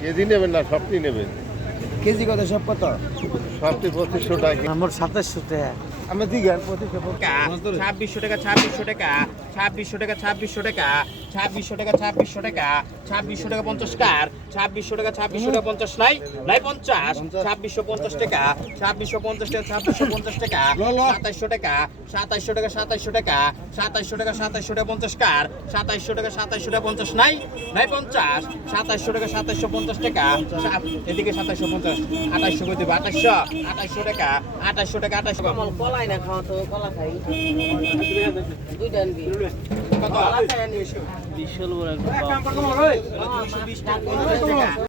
KG নেবেন না সবটি নেবেন? কেজি কত সব কত? সবটি 2500 টাকা। আমার 2700 টাকা। আমি দিগান 2500 টাকা। 2600 টাকা 2600 টাকা 2600 টাকা 2600 টাকা 2600 টাকা 2600 টাকা 2600 টাকা 50 কার 2600 টাকা 2600 টাকা 50 নাই নাই 50 2650 টাকা 2650 টাকা 2650 টাকা 2700 টাকা 2700 টাকা 2700 টাকা 2700 টাকা 2700 টাকা 50 কার 2700 টাকা 2700 টাকা 50 নাই নাই 50 2700 টাকা 2750 টাকা এদিকে 2750 2800 করে দেব 2800 টাকা 2800 টাকা 2800 কলাই না খাওয়া তো কলা খাই দুইটা আনবি কত 20 বড় 220 টাকা